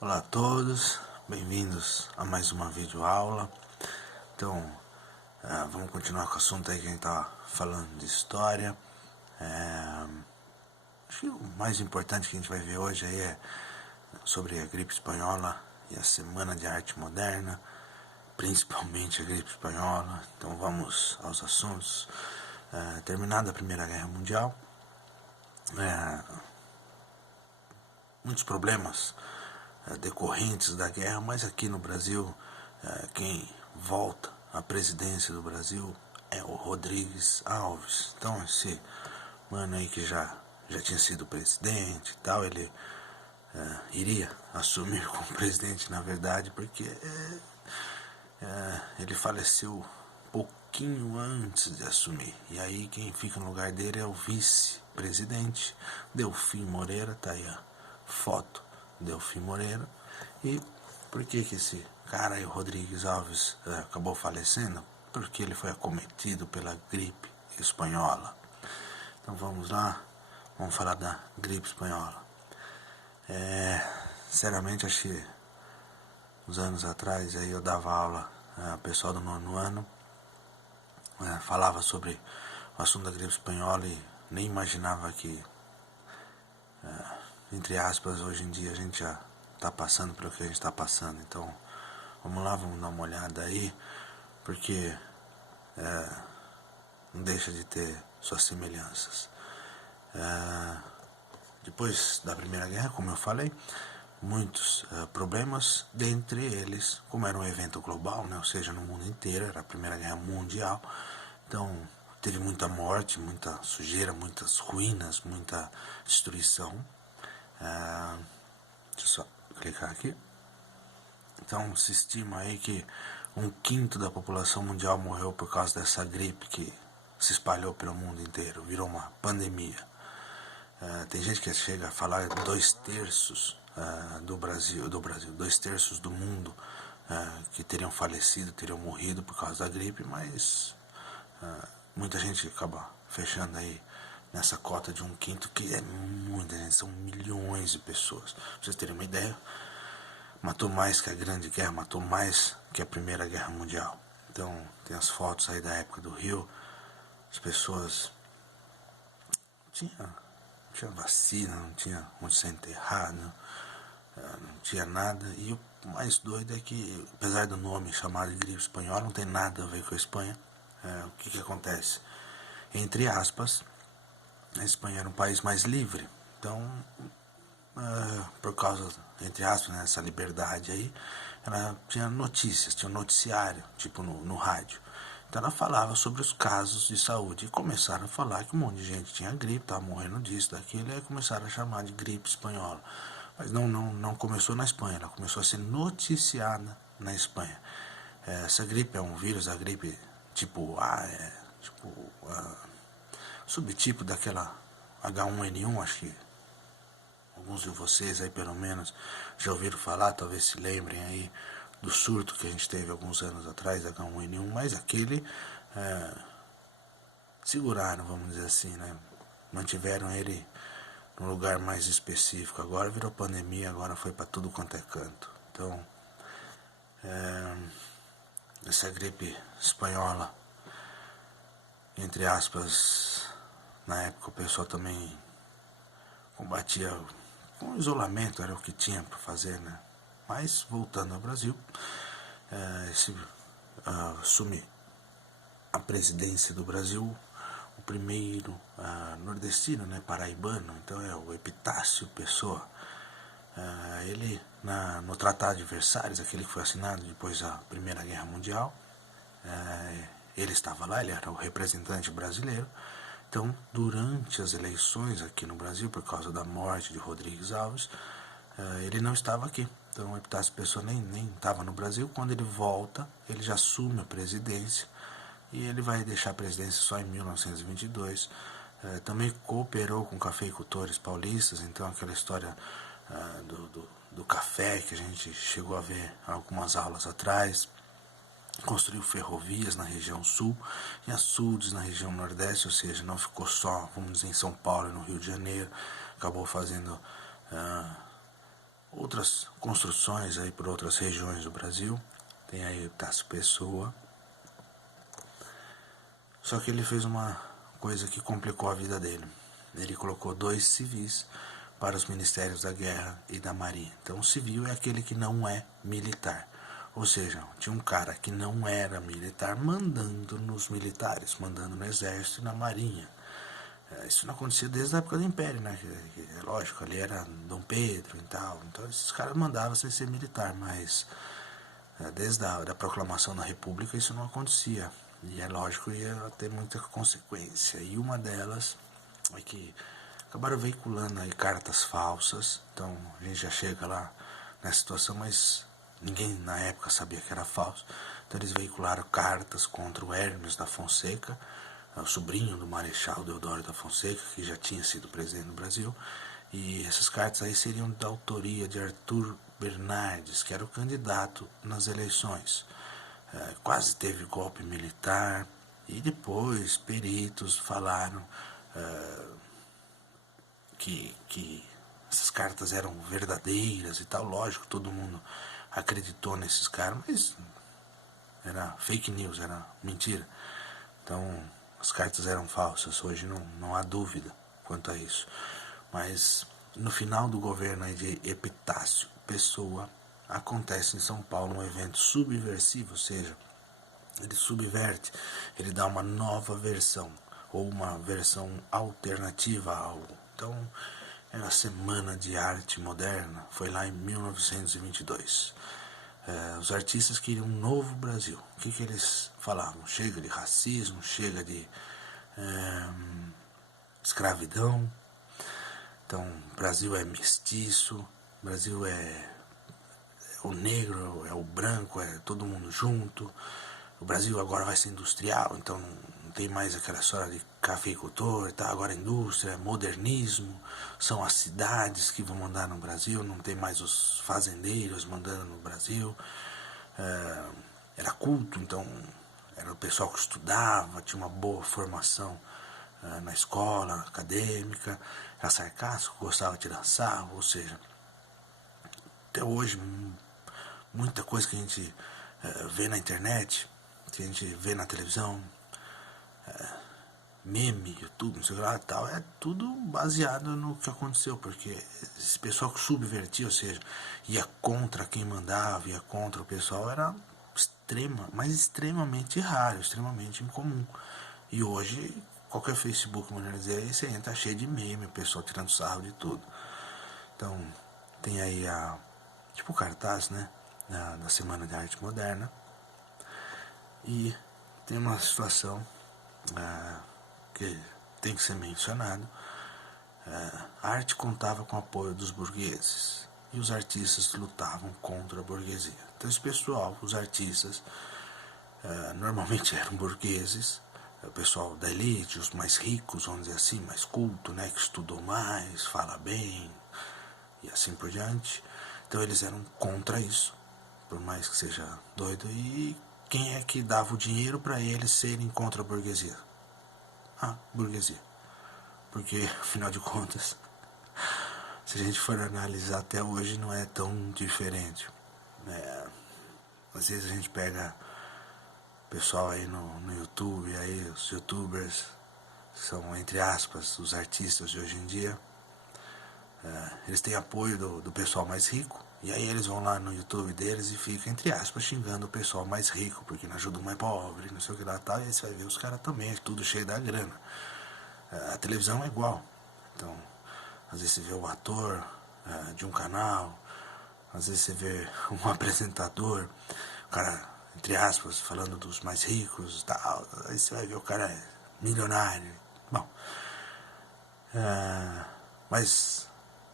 Olá a todos, bem-vindos a mais uma videoaula. Então, vamos continuar com o assunto aí que a gente estava falando de história. Acho que o mais importante que a gente vai ver hoje aí é sobre a gripe espanhola e a Semana de Arte Moderna, principalmente a gripe espanhola. Então vamos aos assuntos. Terminada a Primeira Guerra Mundial, muitos problemas decorrentes da guerra, mas aqui no Brasil, quem volta à presidência do Brasil é o Rodrigues Alves. Então esse mano aí que já tinha sido presidente e tal, ele iria assumir como presidente, na verdade, porque ele faleceu pouquinho antes de assumir. E aí quem fica no lugar dele é o vice-presidente, Delfim Moreira. Tá aí a foto, Delfim Moreira. E por que esse cara aí, o Rodrigues Alves, acabou falecendo? Porque ele foi acometido pela gripe espanhola. Então vamos lá, vamos falar da gripe espanhola. Sinceramente, acho que uns anos atrás aí eu dava aula ao pessoal do 9º ano, falava sobre o assunto da gripe espanhola e nem imaginava que, entre aspas, hoje em dia a gente já está passando pelo que a gente está passando. Então vamos lá, vamos dar uma olhada aí, porque não deixa de ter suas semelhanças. Depois da Primeira Guerra, como eu falei, muitos problemas, dentre eles, como era um evento global, né, ou seja, no mundo inteiro, era a Primeira Guerra Mundial, então teve muita morte, muita sujeira, muitas ruínas, muita destruição. Deixa eu só clicar aqui. Então se estima aí que 1/5 da população mundial morreu por causa dessa gripe que se espalhou pelo mundo inteiro, virou uma pandemia. Tem gente que chega a falar 2/3 do Brasil, 2/3 do mundo que teriam falecido, teriam morrido por causa da gripe, mas muita gente acaba fechando aí nessa cota de 1/5, que é muita gente, são milhões de pessoas. Pra vocês terem uma ideia, matou mais que a Grande Guerra, matou mais que a Primeira Guerra Mundial. Então tem as fotos aí da época do Rio, as pessoas não tinha vacina, não tinha onde ser enterrado, não tinha nada. E o mais doido é que, apesar do nome chamado de gripe espanhola, não tem nada a ver com a Espanha. O que acontece? Entre aspas, a Espanha era um país mais livre. Então, por causa, entre aspas, dessa liberdade aí, ela tinha notícias, tinha um noticiário, tipo no rádio. Então ela falava sobre os casos de saúde e começaram a falar que um monte de gente tinha gripe, estava morrendo disso, daquilo, e aí começaram a chamar de gripe espanhola. Mas não começou na Espanha, ela começou a ser noticiada na Espanha. Essa gripe é um vírus, a gripe tipo A, subtipo daquela H1N1, acho que alguns de vocês aí pelo menos já ouviram falar, talvez se lembrem aí do surto que a gente teve alguns anos atrás, H1N1, mas aquele seguraram, vamos dizer assim, né? Mantiveram ele num lugar mais específico. Agora virou pandemia, agora foi para tudo quanto é canto. Então, essa gripe espanhola, entre aspas, na época o pessoal também combatia com isolamento, era o que tinha para fazer, né? Mas, voltando ao Brasil, assume a presidência do Brasil o primeiro nordestino, né, paraibano, então é o Epitácio Pessoa. Ele, no Tratado de Versalhes, aquele que foi assinado depois da Primeira Guerra Mundial, ele estava lá, ele era o representante brasileiro. Então, durante as eleições aqui no Brasil, por causa da morte de Rodrigues Alves, ele não estava aqui. Então, o Epitácio Pessoa nem estava no Brasil. Quando ele volta, ele já assume a presidência e ele vai deixar a presidência só em 1922. Também cooperou com cafeicultores paulistas, então aquela história do café que a gente chegou a ver algumas aulas atrás. Construiu ferrovias na região sul e açudes na região nordeste, ou seja, não ficou só, vamos dizer, em São Paulo e no Rio de Janeiro. Acabou fazendo outras construções aí por outras regiões do Brasil. Tem aí o Epitácio Pessoa. Só que ele fez uma coisa que complicou a vida dele. Ele colocou 2 civis para os ministérios da guerra e da marinha. Então o civil é aquele que não é militar. Ou seja, tinha um cara que não era militar mandando nos militares, mandando no exército e na marinha. Isso não acontecia desde a época do Império, né? É lógico, ali era Dom Pedro e tal. Então esses caras mandavam sem ser militar, mas desde a proclamação da República isso não acontecia. E é lógico que ia ter muita consequência. E uma delas é que acabaram veiculando aí cartas falsas. Então a gente já chega lá nessa situação, mas ninguém na época sabia que era falso. Então eles veicularam cartas contra o Hermes da Fonseca, o sobrinho do Marechal Deodoro da Fonseca, que já tinha sido presidente do Brasil. E essas cartas aí seriam da autoria de Arthur Bernardes, que era o candidato nas eleições. Quase teve golpe militar. E depois peritos falaram que essas cartas eram verdadeiras e tal. Lógico, todo mundo acreditou nesses caras, mas era fake news, era mentira. Então as cartas eram falsas. Hoje não há dúvida quanto a isso. Mas no final do governo aí de Epitácio Pessoa, acontece em São Paulo um evento subversivo, ou seja, ele subverte, ele dá uma nova versão, ou uma versão alternativa a algo. Então, é a Semana de Arte Moderna, foi lá em 1922. Os artistas queriam um novo Brasil. O que eles falavam? Chega de racismo, chega de escravidão. Então, o Brasil é mestiço, o Brasil é o negro, é o branco, é todo mundo junto. O Brasil agora vai ser industrial, então não tem mais aquela história de cafeicultor, tá? Agora é indústria, é modernismo, são as cidades que vão mandar no Brasil, não tem mais os fazendeiros mandando no Brasil. Era culto, então era o pessoal que estudava, tinha uma boa formação na escola acadêmica, era sarcástico, gostava de tirar sarro, ou seja, até hoje muita coisa que a gente vê na internet, que a gente vê na televisão, meme, YouTube, não sei lá, tal, é tudo baseado no que aconteceu, porque esse pessoal que subvertia, ou seja, ia contra quem mandava, ia contra o pessoal, era mas extremamente raro, extremamente incomum. E hoje, qualquer Facebook, aí você entra cheio de meme, o pessoal tirando sarro de tudo. Então, tem aí tipo o cartaz, né, da Semana de Arte Moderna. E tem uma situação que tem que ser mencionado. A arte contava com o apoio dos burgueses e os artistas lutavam contra a burguesia. Então esse pessoal, os artistas, normalmente eram burgueses, o pessoal da elite, os mais ricos, vamos dizer assim, mais culto, né, que estudou mais, fala bem e assim por diante. Então eles eram contra isso, por mais que seja doido. E quem é que dava o dinheiro para eles serem contra a burguesia? A burguesia. Porque, afinal de contas, se a gente for analisar até hoje, não é tão diferente. Às vezes a gente pega o pessoal aí no YouTube, aí os youtubers são, entre aspas, os artistas de hoje em dia. Eles têm apoio do pessoal mais rico, e aí eles vão lá no YouTube deles e ficam, entre aspas, xingando o pessoal mais rico, porque não ajuda o mais pobre, não sei o que lá, tal, e aí você vai ver os caras também, tudo cheio da grana. A televisão é igual. Então, às vezes você vê o ator de um canal, às vezes você vê um apresentador, o cara, entre aspas, falando dos mais ricos e tal, aí você vai ver o cara é milionário. Bom, mas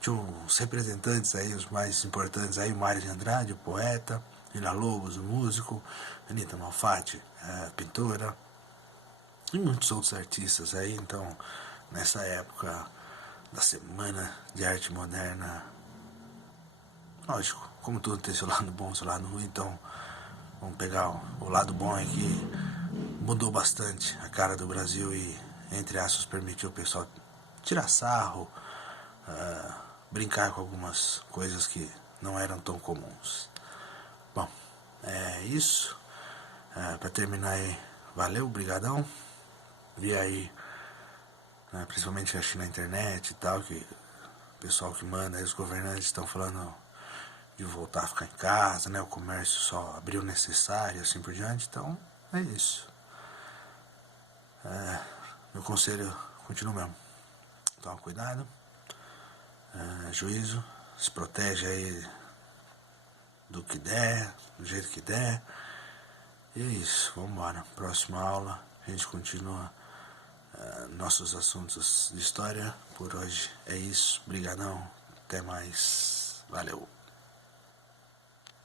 tinha os representantes aí, os mais importantes aí, o Mário de Andrade, o poeta, Vila Lobos, o músico, Anitta Malfatti, a pintora, e muitos outros artistas aí. Então, nessa época da Semana de Arte Moderna, lógico, como tudo tem seu lado bom, seu lado ruim, então vamos pegar o lado bom é que mudou bastante a cara do Brasil e, entre aspas, permitiu o pessoal tirar sarro, brincar com algumas coisas que não eram tão comuns. Bom, é isso. Para terminar aí, valeu, brigadão. Vi aí, principalmente acho na internet e tal, que o pessoal que manda, aí, os governantes estão falando de voltar a ficar em casa, né? O comércio só abrir o necessário, assim por diante. Então, é isso. Meu conselho continua mesmo. Toma cuidado, juízo, se protege aí do que der, do jeito que der. E é isso, vamos embora. Próxima aula a gente continua nossos assuntos de história. Por hoje é isso, brigadão, até mais, valeu.